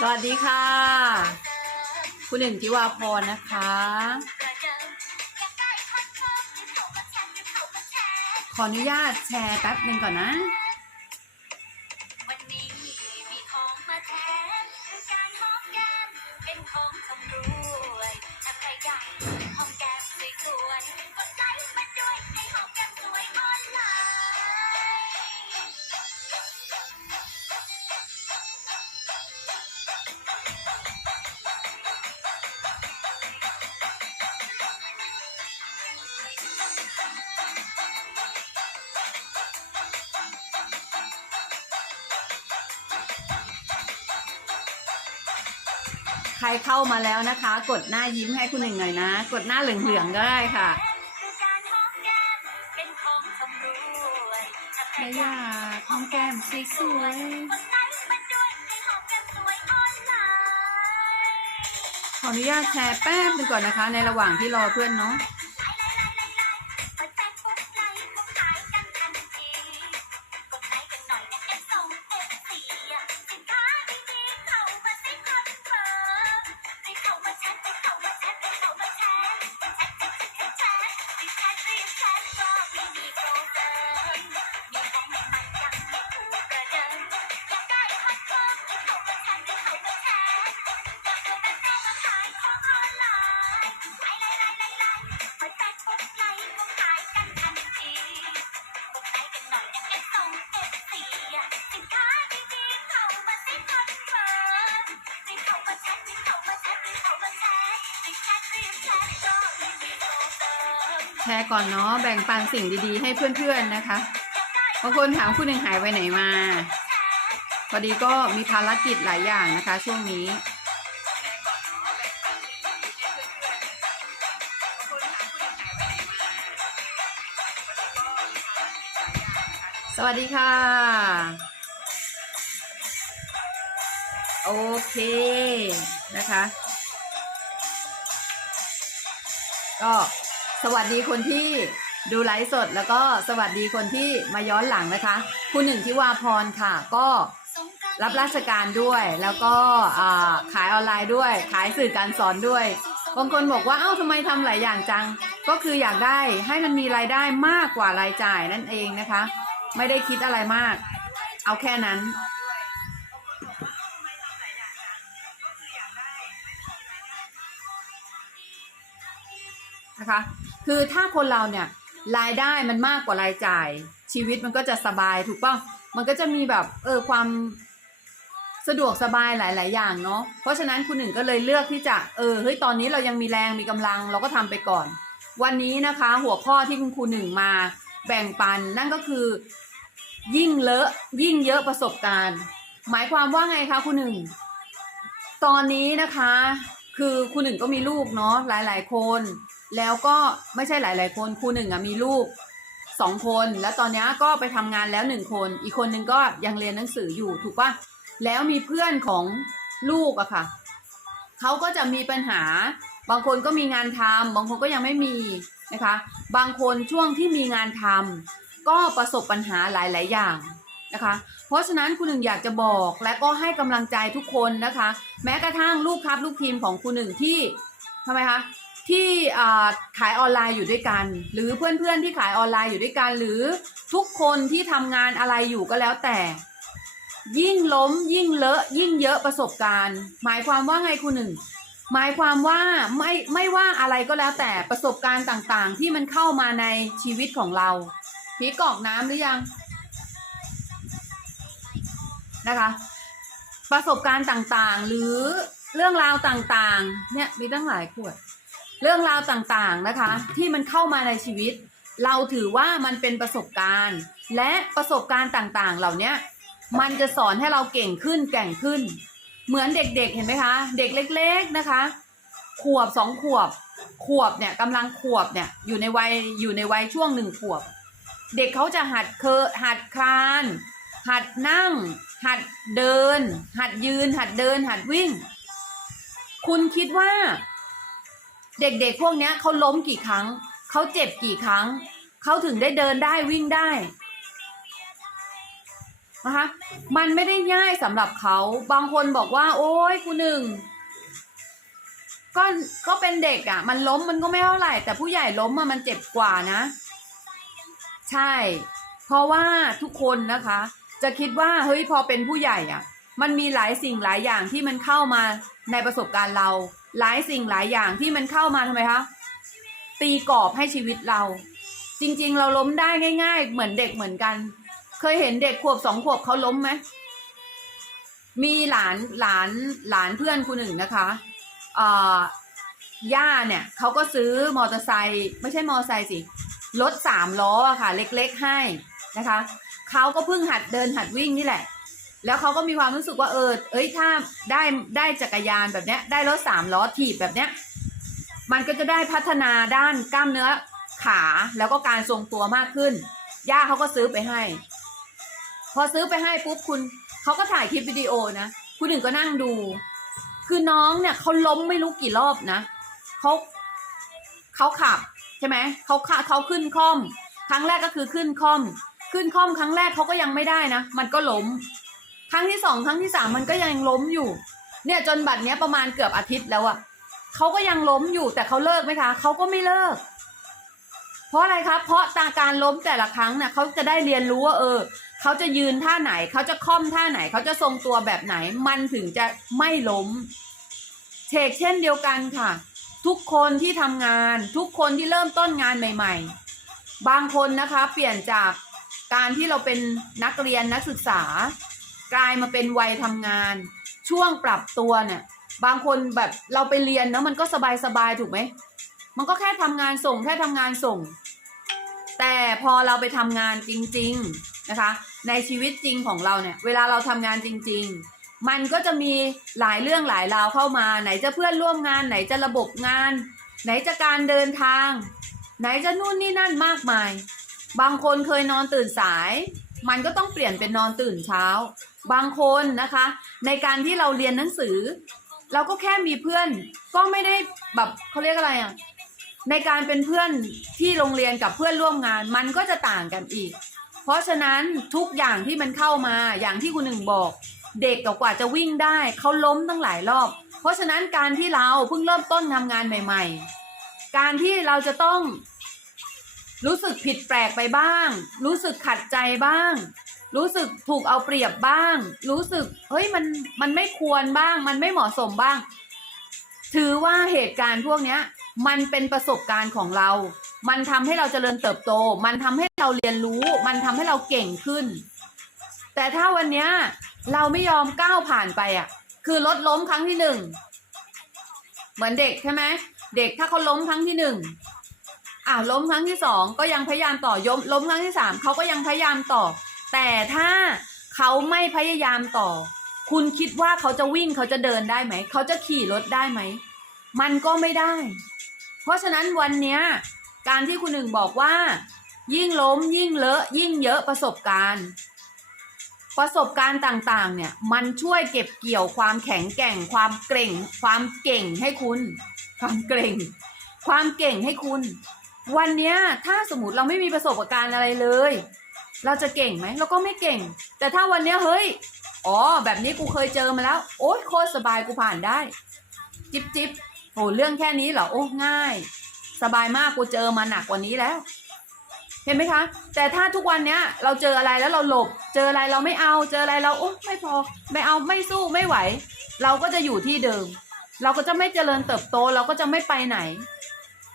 สวัสดีค่ะ คุณหนึ่งทิวาพรนะคะ ขออนุญาตแชร์แป๊บหนึ่งก่อนนะ รเข้ามาแล้วนะคะ กดหน้ายิ้มให้คุณหนึ่งหน่อยนะ กดหน้าเหลืองๆก็ได้ค่ะคือการหอมแก้มเป็นของชำรวยถ้าใครไม่อยายากกหอมแก้มสวยกดไลค์มาด้วยให้หอมแก้มสวยออนไลน์ๆขออนุญาตแชร์แป๊บหนึงก่อนนะคะ ในระหว่างที่รอเพื่อนเนาะ ชร์ก่อนเนาะแบ่งปันสิ่งดีๆ ให้เพื่อนๆนะคะบางคนถามคุณหนึ่งหายไปไหนมา พอดีก็มีภารกิจหลายอย่างนะคะ ช่วงนี้สวัสดีค่ะ โอเคนะคะ ก็ สวัสดีคนที่ดูไลฟ์สดแล้วก็สวัสดีคนที่มาย้อนหลังนะคะ คุณหนึ่งทิวาพรค่ะ ก็รับราชการด้วย แล้วก็ขายออนไลน์ด้วย ขายสื่อการสอนด้วยบางคนบอกว่าเอ้าทำไมทำหลายอย่างจัง ก็คืออยากได้ให้มันมีรายได้มากกว่ารายจ่ายนั่นเองนะคะ ไม่ได้คิดอะไรมาก เอาแค่นั้น นะคะ คือถ้าคนเราเนี่ยรายได้มันมากกว่ารายจ่าย ชีวิตมันก็จะสบายถูกป่ะมันก็จะมีแบบเออความสะดวกสบายหลาย ๆ อย่างเนาะเพราะฉะนั้นคุณหนึ่งก็เลยเลือกที่จะเออเฮ้ยตอนนี้เรายังมีแรงมีกำลังเราก็ทำไปก่อน วันนี้นะคะหัวข้อที่คุณครูหนึ่งมาแบ่งปันนั่นก็คือ ยิ่งเลอะยิ่งเยอะประสบการณ์ หมายความว่าไงคะคุณหนึ่งตอนนี้นะคะ คือคุณหนึ่งก็มีลูกเนาะหลาย ๆ คน แล้วก็ไม่ใช่หลาย ๆ คนครูหนึ่งอะมีลูกสองคน แล้วตอนนี้ก็ไปทำงานแล้วหนึ่งคน อีกคนหนึ่งก็ยังเรียนหนังสืออยู่ถูกปะแล้วมีเพื่อนของลูกอะค่ะเขาก็จะมีปัญหา บางคนก็มีงานทำบางคนก็ยังไม่มีนะคะ บางคนช่วงที่มีงานทำก็ประสบปัญหาหลาย ๆ อย่างนะคะ เพราะฉะนั้นคุณหนึ่งอยากจะบอกและก็ให้กำลังใจทุกคนนะคะ แม้กระทั่งลูกครับลูกทีมของคุณหนึ่งที่ทำไมคะ ที่ขายออนไลน์อยู่ด้วยกัน หรือเพื่อนๆที่ขายออนไลน์อยู่ด้วยกัน หรือทุกคนที่ทำงานอะไรอยู่ก็แล้วแต่ ยิ่งล้มยิ่งเลอะ ยิ่งเยอะประสบการณ์ หมายความว่าไงคุณหนึ่ง หมายความว่าไม่ไม่ว่าอะไรก็แล้วแต่ประสบการณ์ต่างๆ ที่มันเข้ามาในชีวิตของเราพีกอกน้ำหรือยังนะคะ ประสบการณ์ต่างๆ หรือเรื่องราวต่างๆ เนี่ยมีตั้งหลายขวด เรื่องราวต่างๆนะคะ ที่มันเข้ามาในชีวิต เราถือว่ามันเป็นประสบการณ์ และประสบการณ์ต่างๆ เหล่านี้มันจะสอนให้เราเก่งขึ้นแก่งขึ้น เหมือนเด็กๆเห็นไหมคะ เด็กเล็ก ๆนะคะ ขวบสองขวบ ขวบเนี่ยกำลังขวบเนี่ยอยู่ในวัยอยู่ในวัยช่วงหนึ่งขวบ เด็กเขาจะหัดเคหัดคลาน หัดนั่ง หัดเดิน หัดยืน หัดเดิน หัดวิ่ง คุณคิดว่า เด็กๆพวกเนี้ยเขาล้มกี่ครั้งเขาเขาเจ็บกี่ครั้ง เขาถึงได้เดินได้วิ่งได้นะคะ มันไม่ได้ง่ายสำหรับเขา บางคนบอกว่า โอ้ยกูหนึ่งก็ก็เป็นเด็กอะ่ะ มันล้มมันก็ไม่เท่าไหร่ แต่ผู้ใหญ่ล้มอะมันเจ็บกว่านะ ใช่ เพราะว่าทุกคนนะคะ จะคิดว่าเฮ้ยพอเป็นผู้ใหญ่อะ่ะ มันมีหลายสิ่งหลายอย่างที่มันเข้ามาในประสบการณ์เรา หลายสิ่งหลายอย่างที่มันเข้ามาทำไมคะตีกรอบให้ชีวิตเรา จริงๆ เราล้มได้ง่าย ๆ เหมือนเด็กเหมือนกัน เคยเห็นเด็กขวบสองขวบเขาล้มไหมมีหลานหลานหลานเพื่อนคนหนึ่งนะคะเออย่าเนี่ยเขาก็ซื้อมอเตอร์ไซค์ไม่ใช่มอเตอร์ไซค์สิรถสามล้อค่ะ เล็กๆให้นะคะเขาก็เพิ่งหัดเดินหัดวิ่งนี่แหละ แล้วเขาก็มีความรู้สึกว่าเออ เอ้ยถ้าได้ได้จักรยานแบบเนี้ย ได้รถสามล้อถีบแบบเนี้ย มันก็จะได้พัฒนาด้านกล้ามเนื้อขาแล้วก็การทรงตัวมากขึ้น ย่าเขาก็ซื้อไปให้ พอซื้อไปให้ปุ๊บคุณเขาก็ถ่ายคลิปวิดีโอนะคุณหนึ่งก็นั่งดู คือน้องเนี่ยเขาล้มไม่รู้กี่รอบนะเขาเขาขับใช่ไหมเขาขะเขาขึ้นคล่อม ครั้งแรกก็คือขึ้นคล่อม ขึ้นคล่อมครั้งแรกเขาก็ยังไม่ได้นะ มันก็ล้ม รั้งที่สองครั้งที่สามมันก็ยังล้มอยู่ เนี่ยจนบัดเนี้ยประมาณเกือบอาทิตย์แล้วอะเขาก็ยังล้มอยู่แต่เขาเลิกไหมคะเขาก็ไม่เลิก เพราะอะไรครับ เพราะตาการล้มแต่ละครั้งเนี่ยเขาจะได้เรียนรู้ว่าเออเขาจะยืนท่าไหนเขาจะค่อมท่าไหนเขาจะทรงตัวแบบไหน มันถึงจะไม่ล้มเชกเช่นเดียวกันค่ะ ทุกคนที่ทำงานทุกคนที่เริ่มต้นงานใหม่ ๆ บางคนนะคะ เปลี่ยนจากการที่เราเป็นนักเรียนนักศึกษา กลายมาเป็นวัยทำงาน ช่วงปรับตัวเนี่ย บางคนแบบเราไปเรียนเนาะมันก็สบายๆถูกไหม มันก็แค่ทำงานส่งแค่ทำงานส่ง แต่พอเราไปทำงานจริง ๆนะคะ ในชีวิตจริงของเราเนี่ย เวลาเราทำงานจริง ๆ มันก็จะมีหลายเรื่องหลายราวเข้ามา ไหนจะเพื่อนร่วมงาน ไหนจะระบบงาน ไหนจะการเดินทาง ไหนจะนู่นนี่นั่นมากมาย บางคนเคยนอนตื่นสายมันก็ต้องเปลี่ยนเป็นนอนตื่นเช้า บางคนนะคะ ในการที่เราเรียนหนังสือ เราก็แค่มีเพื่อน ก็ไม่ได้แบบเขาเรียกอะไรอะในการเป็นเพื่อนที่โรงเรียนกับเพื่อนร่วมงาน มันก็จะต่างกันอีก เพราะฉะนั้นทุกอย่างที่มันเข้ามาอย่างที่คุณหนึ่งบอก เด็กกว่าจะวิ่งได้เขาล้มตั้งหลายรอบ เพราะฉะนั้นการที่เราเพิ่งเริ่มต้นทำงานใหม่ ๆ การที่เราจะต้องรู้สึกผิดแปลกไปบ้าง รู้สึกขัดใจบ้าง รู้สึกถูกเอาเปรียบบ้าง รู้สึกเฮ้ยมันมันไม่ควรบ้าง มันไม่เหมาะสมบ้าง ถือว่าเหตุการณ์พวกเนี้ย มันเป็นประสบการณ์ของเรา มันทำให้เราเจริญเติบโต มันทำให้เราเรียนรู้ มันทำให้เราเก่งขึ้น แต่ถ้าวันเนี้ยเราไม่ยอมก้าวผ่านไปอะ คือรถล้มครั้งที่หนึ่งเหมือนเด็กใช่ไหมเด็กถ้าเขาล้มครั้งที่หนึ่งอ่าล้มครั้งที่สองก็ยังพยายามต่อยมล้มครั้งที่สามเขาก็ยังพยายามต่อ แต่ถ้าเขาไม่พยายามต่อ คุณคิดว่าเขาจะวิ่งเขาจะเดินได้ไหม เขาจะขี่รถได้ไหม มันก็ไม่ได้ เพราะฉะนั้นวันเนี้ยการที่คุณหนึ่งบอกว่า ยิ่งล้มยิ่งเลอะยิ่งเยอะประสบการณ์ ประสบการณ์ต่างๆ เนี่ย มันช่วยเก็บเกี่ยวความแข็งแกร่ง ความเกร่ง ความเก่งให้คุณ ความเกร่ง ความเก่งให้คุณ วันเนี้ยถ้าสมมติเราไม่มีประสบการณ์อะไรเลย เราจะเก่งไหมเราก็ไม่เก่ง แต่ถ้าวันเนี้ยเฮ้ย อ๋อ แบบนี้กูเคยเจอมาแล้ว โอ๊ยโคตรสบายกูผ่านได้ จิบจิบโหเรื่องแค่นี้เหรอโอ้ง่าย สบายมากกูเจอมาหนักกว่านี้แล้ว เห็นไหมคะ แต่ถ้าทุกวันเนี้ยเราเจออะไรแล้วเราหลบ เจออะไรเราไม่เอา เจออะไรเราโอ้ไม่พอ ไม่เอาไม่สู้ไม่ไหว เราก็จะอยู่ที่เดิม เราก็จะไม่เจริญเติบโต เราก็จะไม่ไปไหน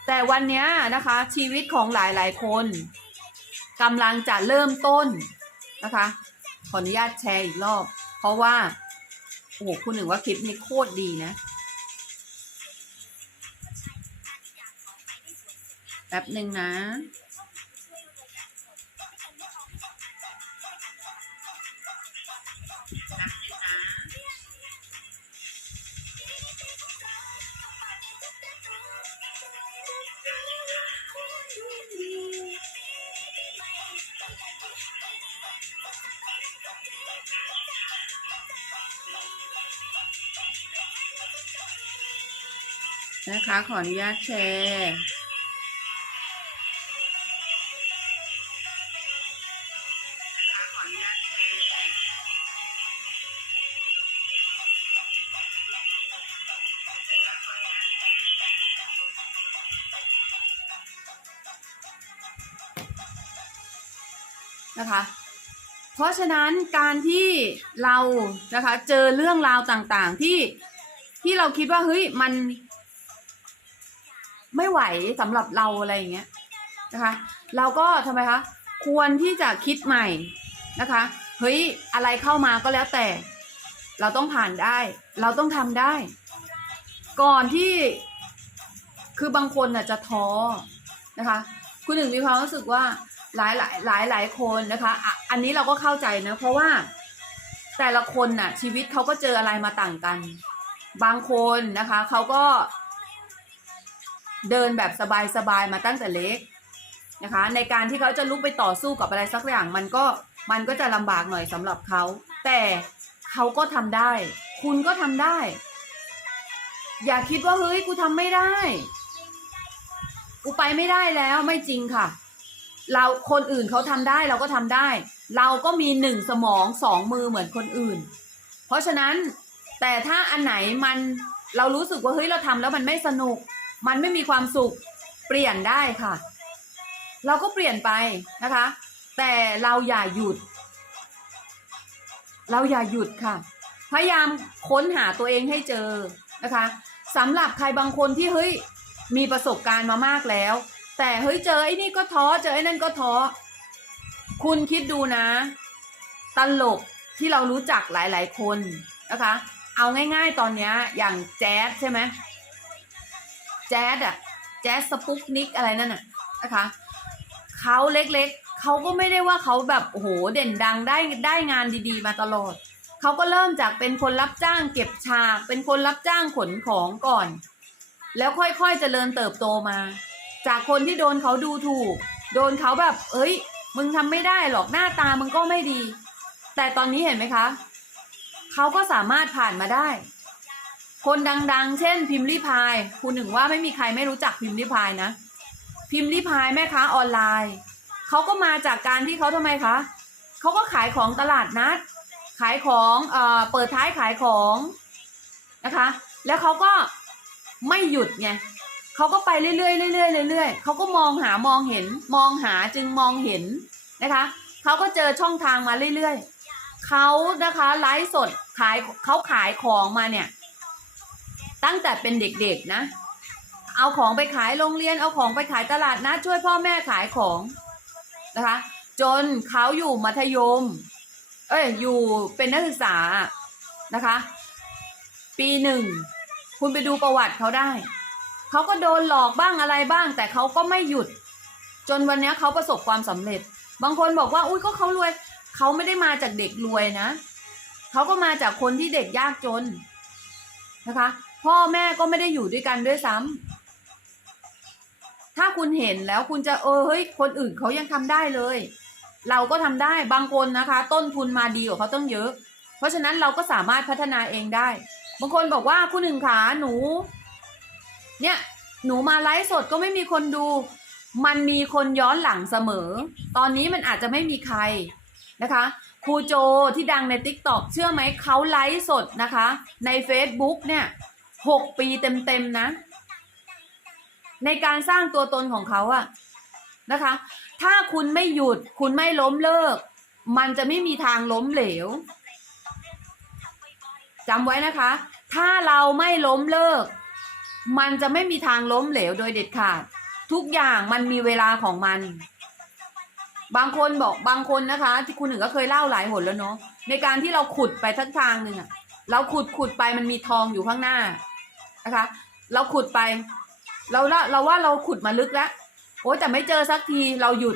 แต่วันเนี้ยนะคะ ชีวิตของหลายๆคน กำลังจะเริ่มต้นนะคะ ขออนุญาตแชร์อีกรอบ เพราะว่าโอ้โหคุณหนึ่งว่าคลิปนี้โคตรดีนะแป๊บหนึ่งนะ นะคะ ขออนุญาตแชร์นะคะ เพราะฉะนั้นการที่เรานะคะเจอเรื่องราวต่างๆที่ที่เราคิดว่าเฮ้ยมัน ไม่ไหวสำหรับเราอะไรอย่างเงี้ยนะคะ เราก็ทำไมคะควรที่จะคิดใหม่นะคะเฮ้ยอะไรเข้ามาก็แล้วแต่ เราต้องผ่านได้ เราต้องทำได้ ก่อนที่คือบางคนน่ะจะท้อนะคะ คุณหนึ่งมีความรู้สึกว่าหลายหลายหลายหลายคนนะคะอะอันนี้เราก็เข้าใจนะเพราะว่าแต่ละคนน่ะชีวิตเขาก็เจออะไรมาต่างกัน บางคนนะคะเขาก็ เดินแบบสบายๆมาตั้งแต่เล็กนะคะ ในการที่เขาจะลุกไปต่อสู้กับอะไรสักอย่าง มันก็มันก็จะลำบากหน่อยสำหรับเขา แต่เขาก็ทำได้ คุณก็ทำได้ อย่าคิดว่าเฮ้ยกูทำไม่ได้ กูไปไม่ได้แล้วไม่จริงค่ะ เราคนอื่นเขาทำได้เราก็ทำได้ เราก็มีหนึ่งสมองสองมือเหมือนคนอื่น เพราะฉะนั้นแต่ถ้าอันไหนมันเรารู้สึกว่าเฮ้ยเราทำแล้วมันไม่สนุก มันไม่มีความสุขเปลี่ยนได้ค่ะ เราก็เปลี่ยนไปนะคะ แต่เราอย่าหยุด เราอย่าหยุดค่ะ พยายามค้นหาตัวเองให้เจอนะคะสำหรับใครบางคนที่เฮ้ยมีประสบการณ์มามากแล้ว แต่เฮ้ยเจอไอ้นี่ก็ท้อเจอไอ้นั่นก็ท้อคุณคิดดูนะตลกที่เรารู้จักหลาย ๆ คนนะคะ เอาง่าย ๆ ตอนนี้อย่างแจ๊สใช่ไหม แจ๊สอะแจ๊สสปุกนิกอะไรนั่นอะนะคะเขาเล็กๆเขาก็ไม่ได้ว่าเขาแบบโอ้โหเด่นดังได้ได้งานดีๆ มาตลอดเขาก็เริ่มจากเป็นคนรับจ้างเก็บฉาก เป็นคนรับจ้างขนของก่อน แล้วค่อยๆเจริญเติบโตมา จากคนที่โดนเขาดูถูก โดนเขาแบบ เอ้ย มึงทำไม่ได้หรอกหน้าตามึงก็ไม่ดี แต่ตอนนี้เห็นไหมคะเขาก็สามารถผ่านมาได้ คนดัง ๆ เช่น พิมพ์ลี่พายคุณหนึ่งว่าไม่มีใครไม่รู้จักพิมพ์ลี่พายนะ พิมพ์ลี่พายแม่ค้าออนไลน์เขาก็มาจากการที่เขาทำไมคะเขาก็ขายของตลาดนัด ขายของเอ่อเปิดท้ายขายของนะคะ แล้วเขาก็ไม่หยุดไงเขาก็ไปเรื่อยๆเรื่อยๆเรื่อยๆเขาก็มองหามองเห็น มองหาจึงมองเห็นนะคะเขาก็เจอช่องทางมาเรื่อยๆเขานะคะไลฟ์สดขายเขาขายของมาเนี่ย ตั้งแต่เป็นเด็กๆนะ เอาของไปขายโรงเรียน เอาของไปขายตลาดนะ ช่วยพ่อแม่ขายของนะคะ จนเขาอยู่มัธยม เอ้ย อยู่เป็นนักศึกษานะคะ ปีหนึ่ง คุณไปดูประวัติเขาได้ เขาก็โดนหลอกบ้างอะไรบ้าง แต่เขาก็ไม่หยุด จนวันนี้เขาประสบความสำเร็จ บางคนบอกว่า อุ้ยก็เขารวย เขาไม่ได้มาจากเด็กรวยนะ เขาก็มาจากคนที่เด็กยากจนนะคะ พ่อแม่ก็ไม่ได้อยู่ด้วยกันด้วยซ้ำถ้าคุณเห็นแล้วคุณจะเออเฮ้ยคนอื่นเขายังทำได้เลย เราก็ทำได้บางคนนะคะ ต้นทุนมาดีกว่าเขาต้องเยอะ เพราะฉะนั้นเราก็สามารถพัฒนาเองได้ บางคนบอกว่าคุณหนึ่งขาหนู เนี่ยหนูมาไลฟ์สดก็ไม่มีคนดู มันมีคนย้อนหลังเสมอ ตอนนี้มันอาจจะไม่มีใครนะคะครูโจที่ดังใน t ิ k t o k เชื่อไหมเขาไลฟ์สดนะคะ ใน Facebook เนี่ย หกปีเต็มๆนะ ในการสร้างตัวตนของเขาอะนะคะ ถ้าคุณไม่หยุดคุณไม่ล้มเลิก มันจะไม่มีทางล้มเหลวจำไว้นะคะ ถ้าเราไม่ล้มเลิก มันจะไม่มีทางล้มเหลวโดยเด็ดขาด ทุกอย่างมันมีเวลาของมัน บางคนบอกบางคนนะคะ ที่คุณหนึ่งก็เคยเล่าหลายหนแล้วเนาะในการที่เราขุดไปทั้งทางหนึ่งอะเราขุดขุดไปมันมีทองอยู่ข้างหน้า นะคะ เราขุดไป เราเราว่าเราขุดมาลึกแล้วโอ้ยแต่ไม่เจอสักทีเราหยุด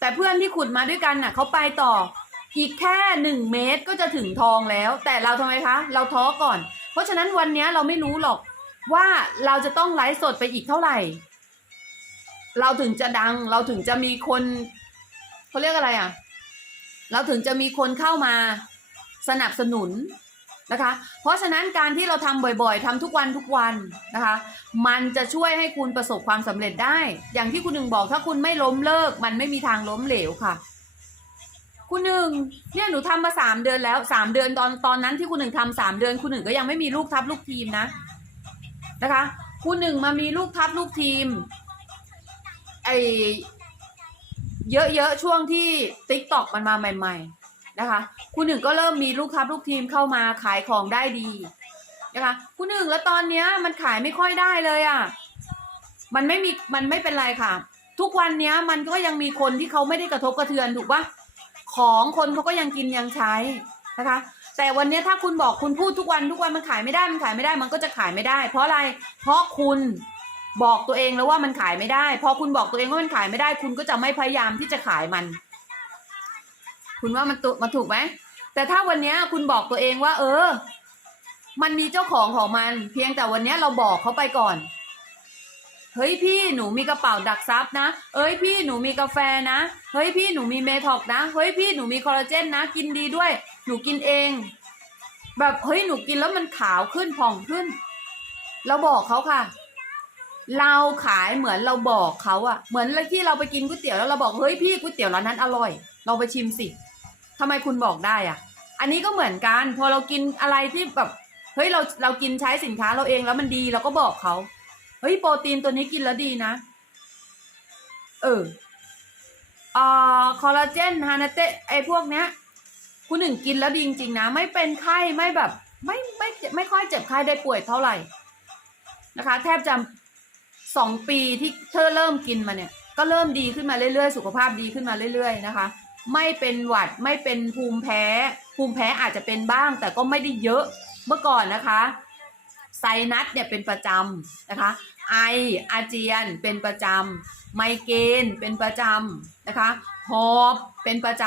แต่เพื่อนที่ขุดมาด้วยกันน่ะเขาไปต่อ อีกแค่หนึ่งเมตรก็จะถึงทองแล้ว แต่เราทำไมคะ เราท้อก่อน เพราะฉะนั้นวันนี้เราไม่รู้หรอกว่าเราจะต้องไลฟ์สดไปอีกเท่าไหร่ เราถึงจะดัง เราถึงจะมีคนเขาเรียกอะไรอะ เราถึงจะมีคนเข้ามาสนับสนุน นะคะ เพราะฉะนั้นการที่เราทำบ่อยๆทำทุกวันทุกวันนะคะ มันจะช่วยให้คุณประสบความสำเร็จได้ อย่างที่คุณหนึ่งบอกถ้าคุณไม่ล้มเลิก มันไม่มีทางล้มเหลวค่ะ คุณหนึ่งเนี่ยหนูทำมาสามเดือนแล้วสามเดือนตอนตอนนั้นที่คุณหนึ่งทำสามเดือน คุณหนึ่งก็ยังไม่มีลูกทัพลูกทีมนะนะคะ คุณหนึ่งมามีลูกทัพลูกทีมไอเยอะๆช่วงที่ t ิ k t o k มันมาใหม่ ๆ นะคะ คุณหนึ่งก็เริ่มมีลูกค้าลูกทีมเข้ามาขายของได้ดีนะคะคุณหนึ่งแล้วตอนเนี้ยมันขายไม่ค่อยได้เลยอะ่ะ มันไม่มีมันไม่เป็นไรค่ะ ทุกวันเนี้ยมันก็ยังมีคนที่เขาไม่ได้กระทบกระเทือนถูกปะของคนเขาก็ยังกินยังใช้นะคะ แต่วันนี้ถ้าคุณบอกคุณพูดทุกวันทุกวันมันขายไม่ได้มันขายไม่ได้มันก็จะขายไม่ได้ เพราะอะไรเพราะคุณบอกตัวเองแล้วว่ามันขายไม่ได้ พอคุณบอกตัวเองว่ามันขายไม่ได้ คุณก็จะไม่พยายามที่จะขายมัน คุณว่ามันตุมันถูกไหมแต่ถ้าวันนี้คุณบอกตัวเองว่า เออ มันมีเจ้าของของมัน เพียงแต่วันนี้เราบอกเขาไปก่อนเฮ้ยพี่หนูมีกระเป๋าดักซับนะ เอ้ยพี่หนูมีกาแฟนะ เฮ้ยพี่หนูมีเมทอกนะ เฮ้ยพี่หนูมีคอลลาเจนนะ กินดีด้วย หนูกินเอง แบบเฮ้ยหนูกินแล้วมันขาวขึ้นผ่องขึ้น เราบอกเขาค่ะ เราขายเหมือนเราบอกเขาอะเหมือนที่เราไปกินก๋วยเตี๋ยวแล้วเราบอกเฮ้ยพี่ก๋วยเตี๋ยวร้านนั้นอร่อย เราไปชิมสิ ทำไมคุณบอกได้อะอันนี้ก็เหมือนกัน พอเรากินอะไรที่แบบเฮ้ยเราเรากินใช้สินค้าเราเองแล้วมันดีเราก็บอกเขาเฮ้ยโปรตีนตัวนี้กินแล้วดีนะ เอออ่าคอลลาเจนฮานาเตไอพวกเนี้ยคุณหนึ่งกินแล้วดีจริงๆนะ ไม่เป็นไข้ไม่แบบไม่ไม่ไม่ค่อยเจ็บไข้ได้ป่วยเท่าไหร่นะคะ แทบจะสองปีที่เธอเริ่มกินมาเนี่ย ก็เริ่มดีขึ้นมาเรื่อยๆ สุขภาพดีขึ้นมาเรื่อย ๆ นะคะ ไม่เป็นหวัดไม่เป็นภูมิแพ้ ภูมิแพ้อาจจะเป็นบ้าง แต่ก็ไม่ได้เยอะเมื่อก่อนนะคะไซนัสเนี่ยเป็นประจำนะคะ ไออาเจียนเป็นประจำไมเกรนเป็นประจำนะคะหอบเป็นประจ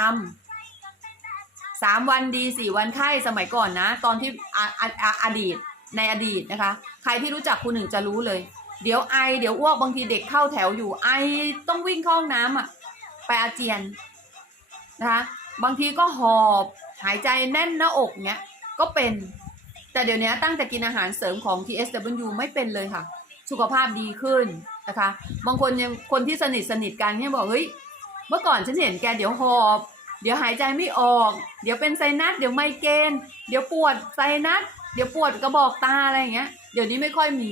ำสามวันดีสี่วันไข้สมัยก่อนนะ ตอนที่ออออดีตในอดีตนะคะ ใครที่รู้จักคุณหนึ่งจะรู้เลย เดี๋ยวไอ เดี๋ยวอ้วกบางทีเด็กเข้าแถวอยู่ไอต้องวิ่งเข้าห้องน้ำอะไปอาเจียน นะคะบางทีก็หอบหายใจแน่นหน้าอกเนี้ยก็เป็น แต่เดี๋ยวนี้ตั้งแต่กินอาหารเสริมของ TSW ไม่เป็นเลยค่ะ สุขภาพดีขึ้นนะคะ บางคนยังคนที่สนิทสนิทกันเนี่ยบอกเฮ้ยเมื่อก่อนฉันเห็นแกเดี๋ยวหอบ เดี๋ยวหายใจไม่ออก เดี๋ยวเป็นไซนัสเดี๋ยวไมเกรนเดี๋ยวปวดไซนัสเดี๋ยวปวดกระบอกตาอะไรอย่างเงี้ยเดี๋ยวนี้ไม่ค่อยมี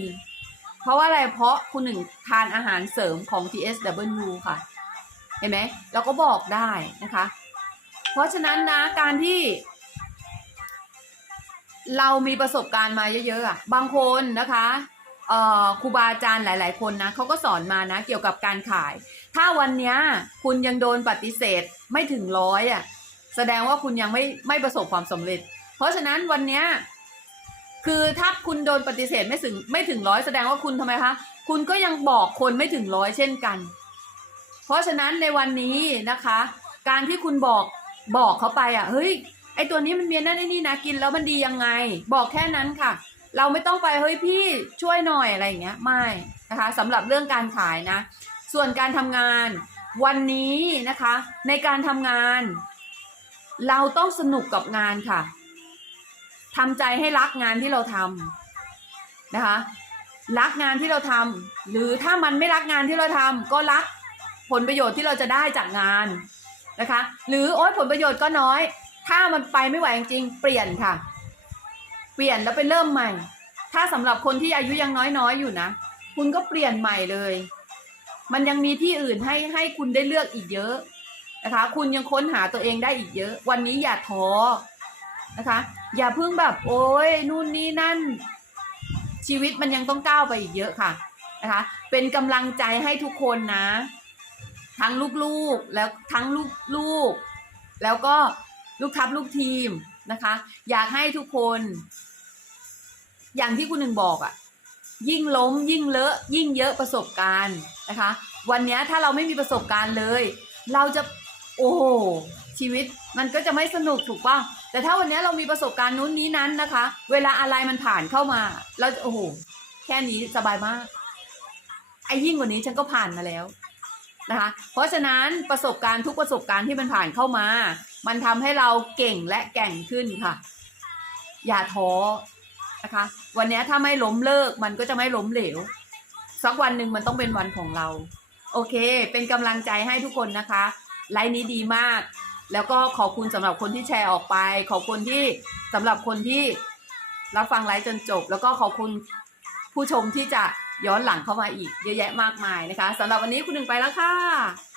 เพราะว่าอะไรเพราะคุณหนึ่งทานอาหารเสริมของ TSW ค่ะ เห็นไหมเราก็บอกได้นะคะ เพราะฉะนั้นนะการที่ เรามีประสบการณ์มาเยอะๆบางคนนะคะครูบาอาจารย์หลาย ๆ คนนะเขาก็สอนมานะเกี่ยวกับการขาย ถ้าวันนี้คุณยังโดนปฏิเสธไม่ถึงร้อยอะ แสดงว่าคุณยังไม่ไม่ประสบความสำเร็จ เพราะฉะนั้นวันนี้คือถ้าคุณโดนปฏิเสธไม่ถึงไม่ถึงร้อยแสดงว่าคุณทำไมคะคุณก็ยังบอกคนไม่ถึงร้อยเช่นกัน เพราะฉะนั้นในวันนี้นะคะ การที่คุณบอก บอกเขาไปอะเฮ้ยไอตัวนี้มันมีนั่นไอ้นี่นะกินแล้วมันดียังไง บอกแค่นั้นค่ะ เราไม่ต้องไปเฮ้ยพี่ช่วยหน่อยอะไรอย่างเงี้ยไม่นะคะสำหรับเรื่องการขายนะ ส่วนการทำงานวันนี้นะคะ ในการทำงาน เราต้องสนุกกับงานค่ะทำใจให้รักงานที่เราทำนะคะ รักงานที่เราทำหรือถ้ามันไม่รักงานที่เราทำก็รักผลประโยชน์ที่เราจะได้จากงาน นะคะ หรือโอ๊ยผลประโยชน์ก็น้อย ถ้ามันไปไม่ไหวจริงเปลี่ยนค่ะ เปลี่ยนแล้วไปเริ่มใหม่ ถ้าสำหรับคนที่อายุยังน้อยๆอยู่นะ คุณก็เปลี่ยนใหม่เลย มันยังมีที่อื่นให้ให้คุณได้เลือกอีกเยอะนะคะ คุณยังค้นหาตัวเองได้อีกเยอะ วันนี้อย่าท้อนะคะ อย่าเพิ่งแบบโอ๊ยนู่นนี่นั่น ชีวิตมันยังต้องก้าวไปอีกเยอะค่ะนะคะ เป็นกำลังใจให้ทุกคนนะ ทั้งลูกๆแล้วทั้งลูกๆแล้วก็ลูกทัพลูกทีมนะคะ อยากให้ทุกคน อย่างที่คุณหนึ่งบอกอะ่ะยิ่งล้มยิ่งเลอะยิ่งเยอะประสบการณ์นะคะ วันนี้ถ้าเราไม่มีประสบการณ์เลย เราจะโอ้โหชีวิตมันก็จะไม่สนุกถูกป่ะแต่ถ้าวันนี้เรามีประสบการณ์นู้นนี้นั้นนะคะ เวลาอะไรมันผ่านเข้ามาเราโอ้โหแค่นี้สบายมากไอ้ยิ่งกว่านี้ฉันก็ผ่านมาแล้ว นะคะ เพราะฉะนั้นประสบการณ์ทุกประสบการณ์ที่มันผ่านเข้ามา มันทำให้เราเก่งและแก่งขึ้นค่ะ อย่าท้อนะคะ วันนี้ถ้าไม่ล้มเลิกมันก็จะไม่ล้มเหลว สักวันหนึ่งมันต้องเป็นวันของเรา โอเค เป็นกำลังใจให้ทุกคนนะคะ ไลน์นี้ดีมาก แล้วก็ขอบคุณสำหรับคนที่แชร์ออกไป ขอบคุณที่สำหรับคนที่รับฟังไลฟ์จนจบ แล้วก็ขอบคุณผู้ชมที่จะ ย้อนหลังเข้ามาอีกเยอะแยะมากมายนะคะสำหรับวันนี้คุณหนึ่งไปแล้วค่ะ